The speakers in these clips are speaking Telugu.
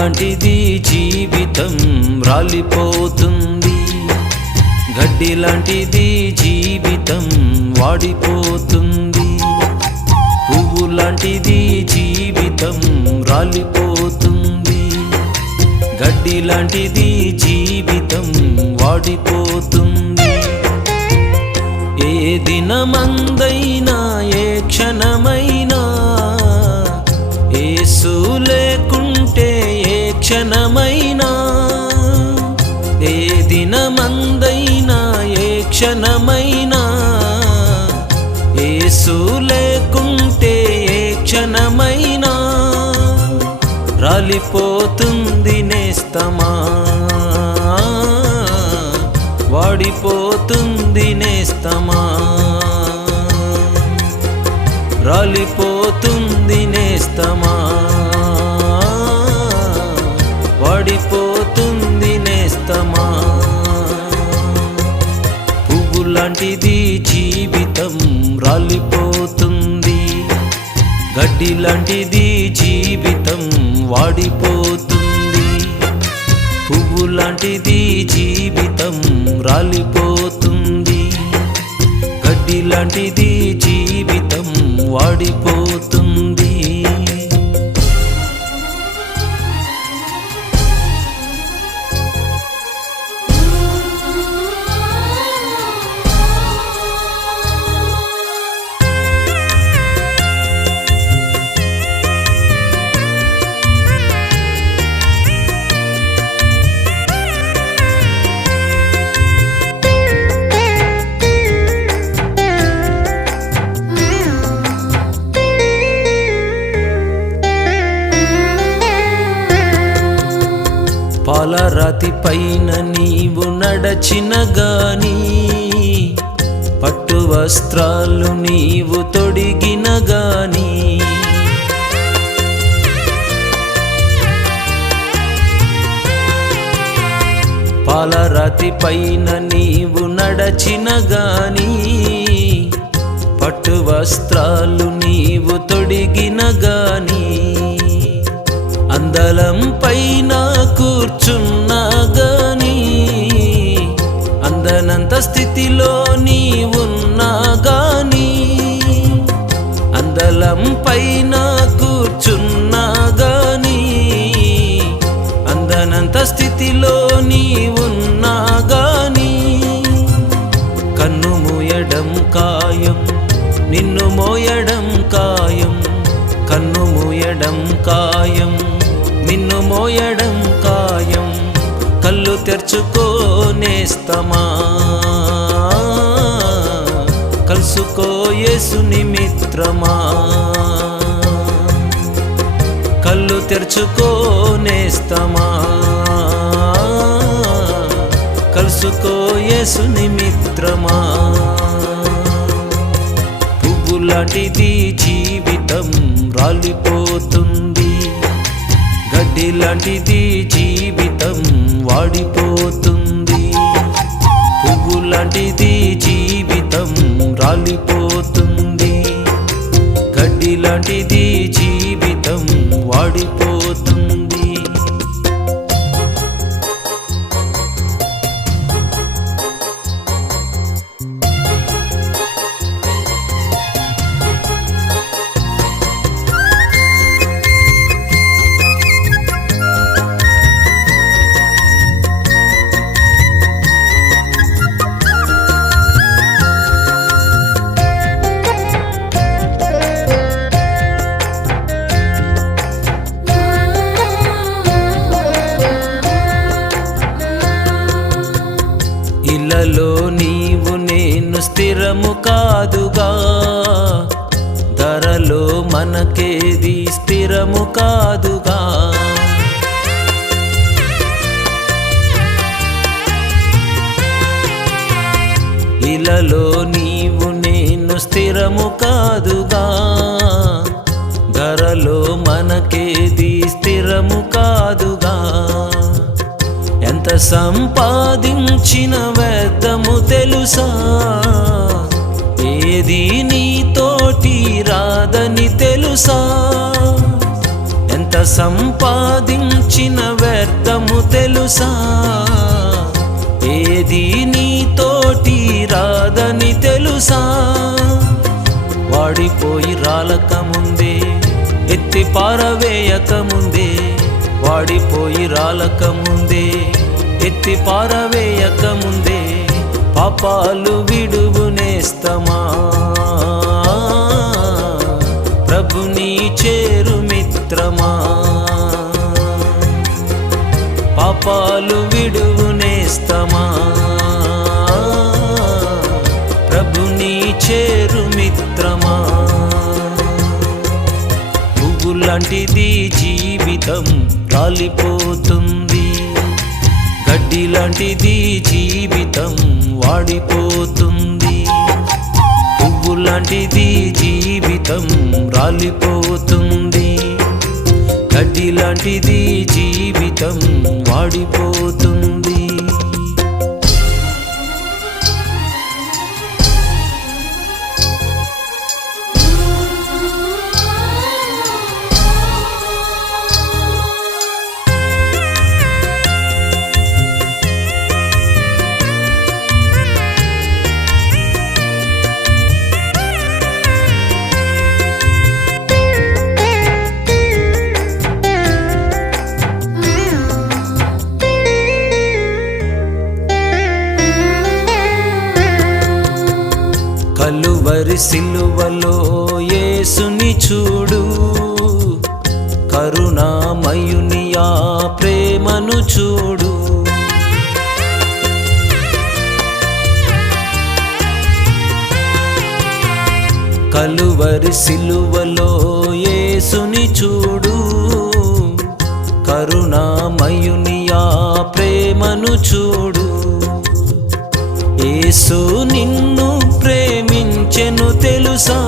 లాంటిది జీవితం రాలిపోతుంది, గడ్డి లాంటిది జీవితం వాడిపోతుంది. పువ్వు లాంటిది జీవితం రాలిపోతుంది, గడ్డి లాంటిది జీవితం వాడిపోతుంది. ఏ దినమందైనా ఏ క్షణమైనా యేసు లేకుంటే ఏ క్షణమైనా, ఏ దినమందైనా ఏ క్షణమైనా యేసు లేకుంటే ఏ క్షణమైనా రాలిపోతుంది నేస్తమా, వాడిపోతుంది నేస్తమా, రాలిపోతుంది నేస్తమా, వాడిపోతుంది నేస్తమా. పువ్వు లాంటిది జీవితం రాలిపోతుంది, గడ్డి లాంటిది జీవితం వాడిపోతుంది. పువ్వు లాంటిది జీవితం రాలిపోతుంది, గడ్డి లాంటిది జీవితం వాడిపోతుంది. పాలరాతి పైన నీవు నడచిన గాని, పట్టు వస్త్రాలు నీవు తొడిగిన గాని, పాలరాతి పైన నీవు నడచిన గాని, పట్టు వస్త్రాలు నీవు తొడిగిన గాని, అందలం పైన కూర్చున్నా గాని, అందనంత స్థితిలో నీవున్నా గాని, అందలం పైన కూర్చున్నా గాని, అందనంత స్థితిలో నీవున్నా గాని, కన్ను మూయడం ఖాయం, నిన్ను మోయడం ఖాయం, కన్ను మూయడం ఖాయం, నిన్ను మోయడం ఖాయం. కళ్ళు తెరుచుకో నేస్తమా, కలుసుకో యేసుని మిత్రమా. కళ్ళు తెరుచుకో నేస్తమా, కలుసుకో యేసుని మిత్రమా. పువ్వు లాంటిది జీవితం రాలిపోతుంది, గడ్డి లాంటిది జీవితం వాడిపోతుంది. పువ్వు లాంటిది జీవితం రాలిపోతుంది, గడ్డి లాంటిది జీవితం వాడిపోతుంది. ఇలలో నీవు నేను స్థిరము కాదుగా, ధరలో మనకేది స్థిరము కాదుగా. ఇలలో నీవు నేను స్థిరము కాదుగా, ధరలో మనకేది స్థిరము కాదుగా. ఎంత సంపాదించిన వ్యర్థము తెలుసా, ఏది నీతోటి రాదని తెలుసా. ఎంత ఎంత సంపాదించిన వ్యర్థము తెలుసా, ఏది నీతోటి రాదని తెలుసా. వాడిపోయి రాలకముందే, ఎత్తి పారవేయకముందే, వాడిపోయి రాలకముందే, ఎత్తి పారవేయకముందే, పాపాలు విడువునేస్తమా. ప్రభుని చేరు మిత్రమా, పాపాలు విడువునేస్తమా. ప్రభుని చేరు మిత్రమా. పువ్వులాంటిది జీవితం రాలిపోతుంది, గడ్డి లాంటిది జీవితం వాడిపోతుంది. పువ్వులాంటిది జీవితం రాలిపోతుంది, గడ్డి లాంటిది జీవితం వాడిపోతుంది. కలువరి సిలువలో యేసుని చూడు, కరుణామయుని ఆ ప్రేమను చూడు. కలువరి సిలువలో యేసుని చూడు, కరుణామయుని ఆ ప్రేమను చూడు. యేసు నిన్ను ప్రేమించెను తెలుసా,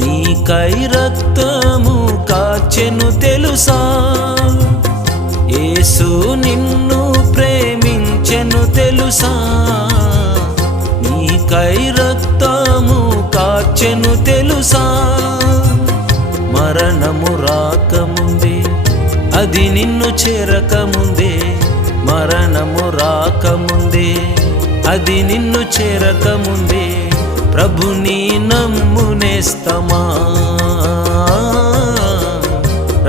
నీకై రక్తము కార్చెను తెలుసా. యేసు నిన్ను ప్రేమించెను తెలుసా, నీకై రక్తము కార్చెను తెలుసా. మరణము రాకముందే, అది నిన్ను చేరకముందే, మరణము రాకముందే, అది నిన్ను చేరకముందే, ప్రభుని నమ్మునేస్తమా.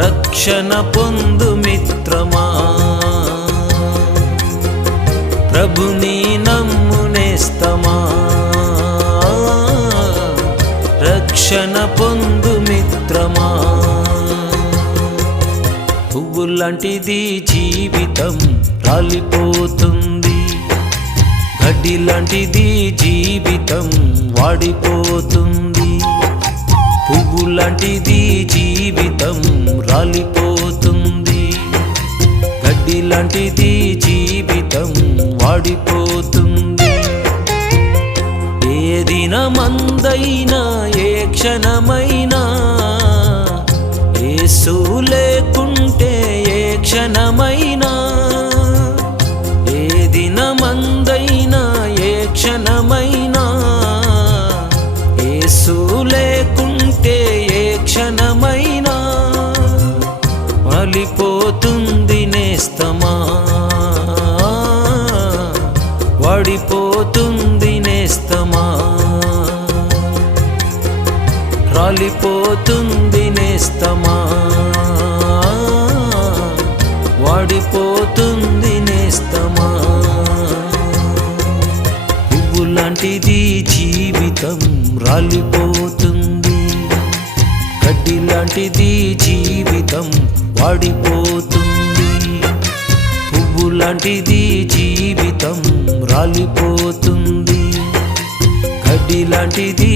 రక్షణ పొందు మిత్రమా, ప్రభుని నమ్మునేస్తమా. రక్షణ పొందు మిత్రమా. పువ్వులాంటిది జీవితం రాలిపోతుంది, గడ్డి లాంటిది జీవితం వాడిపోతుంది. పువ్వులాంటిది జీవితం రాలిపోతుంది, గడ్డి లాంటిది జీవితం వాడిపోతుంది. ఏ దినమందైనా, ఏ క్షణమైనా, యేసు లేకుంటే ఏ క్షణమైనా, ఏ దినమందైనా, ఏ క్షణమైనా, యేసు లేకుంటే ఏ క్షణమైనా, వాలిపోతుంది నేస్తమా. వాడిపోతుంది నేస్తమా, రాలిపోతుంది నేస్తమా. వాడిపోతుంది నేస్తమా. పువ్వులాంటిది జీవితం రాలిపోతుంది, గడ్డి లాంటిది జీవితం వాడిపోతుంది. పువ్వులాంటిది జీవితం రాలిపోతుంది, గడ్డి లాంటిది